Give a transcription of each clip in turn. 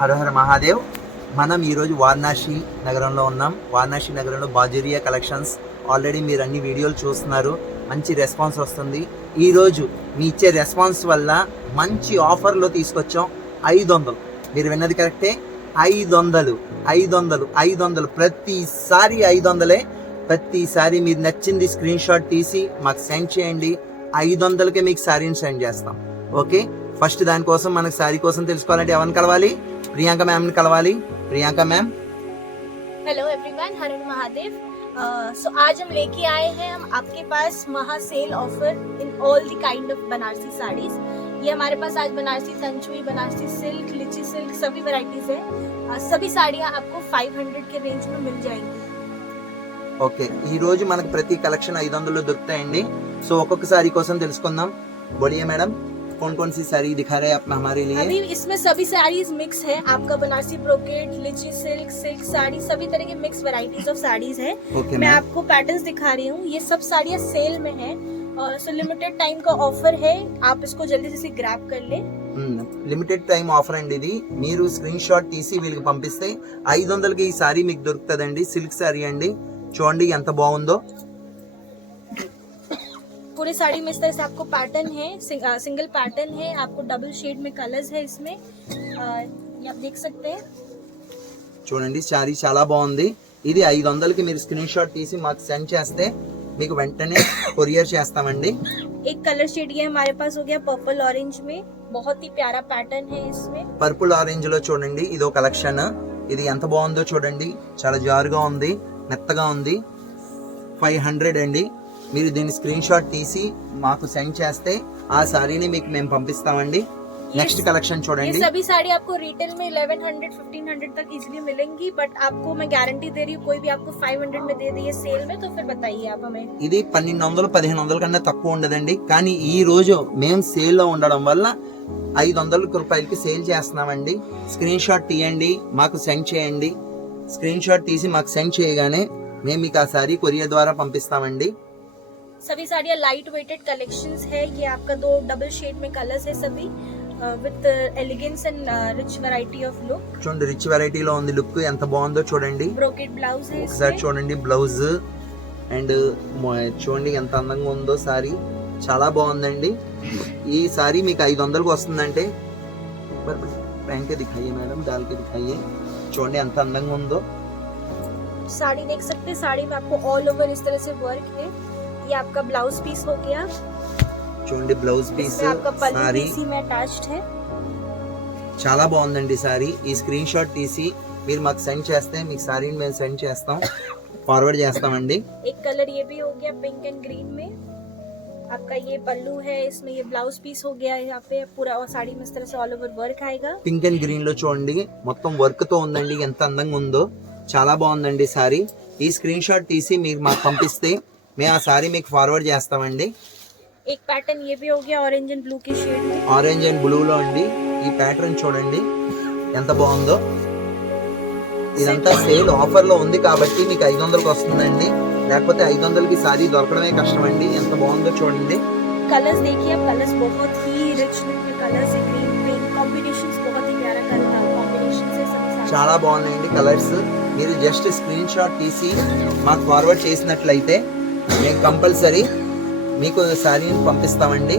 హర హర మహాదేవ్. మనం ఈరోజు వారణాసి నగరంలో ఉన్నాం. వారణాసి నగరంలో బాజరియా కలెక్షన్స్ ఆల్రెడీ మీరు అన్ని వీడియోలు చూస్తున్నారు. మంచి రెస్పాన్స్ వస్తుంది. ఈరోజు మీ ఇచ్చే రెస్పాన్స్ వల్ల మంచి ఆఫర్లో తీసుకొచ్చాం. 500, మీరు విన్నది కరెక్టే, 500 ప్రతిసారి 500. ప్రతిసారి మీరు నచ్చింది స్క్రీన్ షాట్ తీసి మాకు సెండ్ చేయండి. 500కే మీకు శారీని సెండ్ చేస్తాం. ఓకే, ఫస్ట్ దానికోసం మనకు శారీ కోసం తెలుసుకోవాలంటే ఎవరిని కలవాలి? ప్రియాంక మ్యామ్ని కలవాలి. ప్రియాంక మ్యామ్. हेलो एवरीवन, हर हर महादेव। सो आज हम लेके आए हैं हम आपके पास महा cell offer in all the kind of Banarasi saris. ये हमारे पास आज बनारसी संचुई, बनारसी सिल्क, लिची सिल्क सभी वैरायटीज है। सभी साड़ियाँ आपको 500 के रेंज में मिल जाएंगी। ఓకే, ఈ రోజు మనకు ప్రతి కలెక్షన్ 500 దొరుకుతాయండి. సో ఒక్కొక్క సారీ కోసం తెలుసుకుందాం. बोलिए मैडम, कौन कौन सी साड़ी दिखा रहे हैं आप हमारे लिए? अभी इसमें सभी साड़ीज मिक्स है। आपका बनारसी ब्रोकेट, लिची सिल्क, सिल्क साड़ी, सभी तरह के मिक्स वैरायटीज ऑफ साड़ीज है। मैं आपको पैटर्न्स दिखा रही हूँ। ये सब साड़ियाँ सेल में है और सो लिमिटेड टाइम का ऑफर है। आप इसको जल्दी से ग्रैब कर ले। లిమిటెడ్ టైం ఆఫర్ అండి ఇది. మీరు స్క్రీన్ షాట్ తీసి వీళ్ళకి పంపిస్తే 500కి ఈ సారీ మీకు దొరుకుతుందండి. సిల్క్ సారీ అండి, చూడండి ఎంత బాగుందో. पूरी साड़ी में इस तरह से आपको पैटर्न है, सिंगल पैटर्न है। आपको डबल शेड में कलर्स है इसमें, ये आप देख सकते हैं। చూడండి సారీ చాలా బాగుంది. ఇది 500కి మీరు స్క్రీన్ షాట్ తీసి మాకు సెండ్ చేస్తే మీకు వెంటనే కొరియర్ చేస్తామండి. एक कलर शेड ये हमारे पास हो गया पर्पल ऑरेंज में, बहुत ही प्यारा पैटर्न है इसमें। పర్పుల్ ఆరెంజ్ లో చూడండి ఇదో కలెక్షన్. ఇది ఎంత బాగుందో చూడండి, చాలా జారుగా ఉంది, మెత్తగా ఉంది. 500 అండి. మీరు దీన్ని స్క్రీన్ షాట్ తీసి మాకు సెండ్ చేస్తే ఆ సారీని మీకు మేము పంపిస్తామండి. నెక్స్ట్ కలెక్షన్ చూడండి. ये सभी साड़ी आपको रिटेल में 1100-1500 तक इजीली मिलेंगी, बट आपको मैं गारंटी दे रही हूँ कोई भी आपको 500 में दे दी है सेल में, तो फिर बताइए आप हमें। ఇది 1200-1500 కన్నా తక్కువ ఉండదండి. కానీ ఈ రోజు మేము సేల్ లో ఉండడం వల్ల 500 రూపాయలకి సేల్ చేస్తున్నామండి. స్క్రీన్ షాట్ తీయండి, మాకు సెండ్ చేయండి. స్క్రీన్ షాట్ తీసి మాకు సెండ్ చేయగానే మేము మీకు ఆ సారీ కొరియర్ ద్వారా పంపిస్తామండి. सभी साड़ियाँ लाइट वेटेड कलेक्शंस है। ये आपका 2 डबल शेड में कलर्स है सभी, with elegance and rich variety of look. చూడండి రిచ్ వెరైటీలో ఉంది లుక్, ఎంత బాగుందో చూడండి. ब्रोकेट ब्लाउज है ఒకసారి इसमें। చూడండి బ్లౌజ్ అండ్ చూడండి ఎంత అందంగా ఉందో సారీ, చాలా బాగుందండి. ఈ సారీ మీకు 500కి వస్తుందంటే పైన దిखाइए మేడం, డాల్కే దిखाइए. చూడండి ఎంత అందంగా ఉందో. साड़ी देख सकते हैं। साड़ी में आपको ऑल ओवर इस तरह से वर्क है। ये आपका ब्लाउज पीस हो गया। చూడండి బ్లౌజ్ పీస్, इसमें आपका पल्लू సారీ इसी में अटैच्ड है। చాలా బాగుందండి సారీ. ఈ స్క్రీన్ షాట్ తీసి మీరు మాకు సెండ్ చేస్తే మీకు సారీని మేము సెండ్ చేస్తాం, ఫార్వర్డ్ చేస్తామండి. एक कलर ये भी हो गया पिंक एंड ग्रीन में। आपका ये पल्लू है, इसमें ये ब्लाउज पीस हो गया। यहाँ पे पूरा और साड़ी में इस तरह से ऑल ओवर वर्क आएगा। పింక్ అండ్ గ్రీన్ లో చూడండి మొత్తం వర్క్ తో ఉందండి, ఎంత అందంగా ఉందో. చాలా బాగుందండి సారీ. ఈ స్క్రీన్ షాట్ తీసి మీరు మాకు పంపిస్తే మేము ఆ సారీ మీకు ఫార్వర్డ్ చేస్తామండి. एक पैटर्न ये भी हो गया ऑरेंज एंड ब्लू के शेड में। ఆరెంజ్ అండ్ బ్లూలో అండి. ఈ ప్యాటర్న్ చూడండి ఎంత బాగుందో. ఇదంతా సేల్ ఆఫర్ లో ఉంది కాబట్టి మీకు 500కి వస్తుందండి. లేకపోతే 500కి సారీ దొరకడమే కష్టం అండి. ఎంత బాగుందో చూడండి. कलर्स देखिए आप, कलर्स बहुत ही रिच लुक में कलर्स है। ग्रीन पिंक कॉम्बिनेशंस बहुत ही प्यारा कलर कॉम्बिनेशन है सभी साड़ी। చాలా బాగున్నాయండి కలర్స్. మీరు జస్ట్ స్క్రీన్ షాట్ తీసి మాకు ఫార్వర్డ్ చేసినట్లయితే మేము కంపల్సరీ మీకు సారీని పంపిస్తామండి.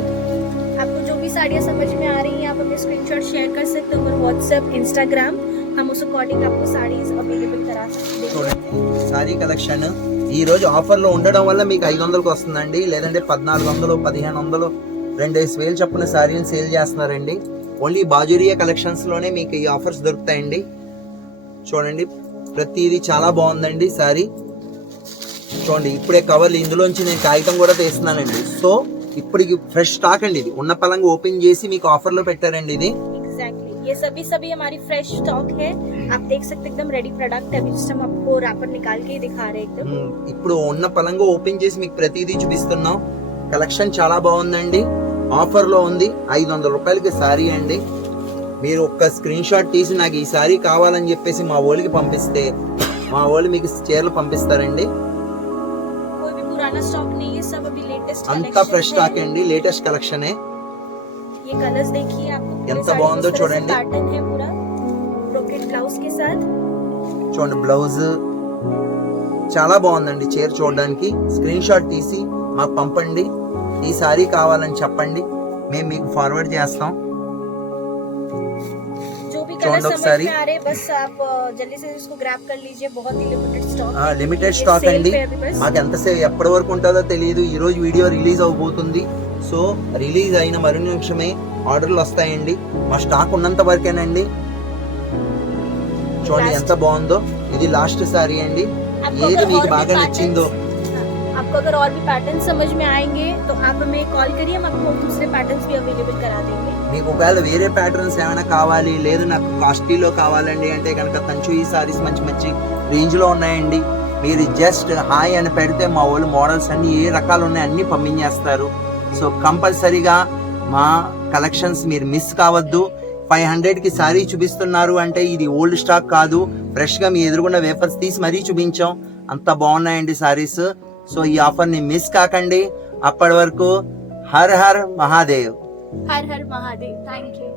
आपको जो भी साड़ियाँ समझ में आ रही हैं आप हमें स्क्रीनशॉट शेयर कर सकते हो, व्हाट्सएप, इंस्टाग्राम। हम उस अकॉर्डिंग आपको साड़ीज अवेलेबल करा सकते हैं। చూడండి సారీ కలెక్షన్ ఈ రోజు ఆఫర్ లో ఉండడం వల్ల మీకు 500కి వస్తుందండి. లేదంటే 1400, 1500, 2,000 చొప్పున సారీని సేల్ చేస్తున్నారండి. ఓన్లీ బాజురియా కలెక్షన్స్ లోనే మీకు ఈ ఆఫర్స్ దొరుకుతాయండి. చూడండి ప్రతిదీ చాలా బాగుందండి సారీ. చూడండి ఇప్పుడే కవర్లు, ఇందులోంచి నేను కాగితం కూడా తీస్తున్నానండి. సో ఇప్పటికి ఫ్రెష్ స్టాక్ అండి. ఇది ఉన్న పలంగా ఓపెన్ చేసి మీకు ఆఫర్ లో పెట్టారండి ఇది. एग्जैक्टली ये सभी हमारी फ्रेश स्टॉक है। आप देख सकते एकदम रेडी प्रोडक्ट है। अभी हम आपको रैपर निकाल के ही दिखा रहे हैं एकदम। ఇప్పుడు ఉన్న పలంగా ఓపెన్ చేసి మీకు ప్రతిదీ చూపిస్తున్నాం. కలెక్షన్ చాలా బాగుందండి. ఆఫర్ లో ఉంది. 500 రూపాయలకి సారీ అండి. మీరు ఒక్క స్క్రీన్ షాట్ తీసి నాకు ఈ సారీ కావాలని చెప్పేసి మా వాళ్ళకి పంపిస్తే మా వాళ్ళు మీకు చీరలు పంపిస్తారండి. कोई भी पुराना स्टॉक नहीं है, सब अभी लेटेस्ट అంతా ఫ్రెష్ స్టాక్ అండి, లేటెస్ట్ కలెక్షనే. ये कलर्स देखिए आपको ఎంత బాగుందో చూడండి. पैटर्न है पूरा ब्लाउज के साथ। చూడండి బ్లౌజ్ చాలా బాగుందండి చీర చూడడానికి. స్క్రీన్ షాట్ తీసి మాకు పంపండి, ఈ సారీ కావాలని చెప్పండి, మేము మీకు ఫార్వర్డ్ చేస్తాం. जो भी चौंड कलर समझ सारी। में आ रहे बस आप जल्दी से इसको ग्रैब कर लीजिए, बहुत ही लिमिटेड स्टॉक। లిమిటెడ్ స్టాక్ అండి. మాకు ఎంతసేపు ఎప్పటి వరకు ఉంటుందో తెలియదు. ఈ రోజు వీడియో రిలీజ్ అవబోతుంది. సో రిలీజ్ అయిన మరు నిమిషమే ఆర్డర్లు వస్తాయండి. మా స్టాక్ ఉన్నంత వరకేనండి. చూడండి ఎంత బాగుందో. ఇది లాస్ట్ సారీ అండి. ఏది మీకు బాగా నచ్చిందో आपको अगर और भी पैटर्न समझ में आएंगे तो आप हमें कॉल करिए, हम आपको दूसरे पैटर्न्स भी अवेलेबल करा देंगे। మీకు ఒకవేళ వేరే ప్యాటర్న్స్ ఏమైనా కావాలి, లేదు నాకు కాస్ట్లీలో కావాలండి అంటే కనుక తంచు ఈ సారీస్ మంచి మంచి రేంజ్లో ఉన్నాయండి. మీరు జస్ట్ హాయ్ అని పెడితే మా వాళ్ళు మోడల్స్ అన్ని ఏ రకాలు ఉన్నాయి అన్ని పంపించేస్తారు. సో కంపల్సరీగా మా కలెక్షన్స్ మీరు మిస్ కావద్దు. 500కి సారీ చూపిస్తున్నారు అంటే ఇది ఓల్డ్ స్టాక్ కాదు, ఫ్రెష్గా మీ ఎదురుగుండా వేఫర్స్ తీసి మరీ చూపించాం. అంత బాగున్నాయండి సారీస్. సో ఈ ఆఫర్ని మిస్ కాకండి. అప్పటి వరకు her her Mahadev. Her her Mahadev. Thank you.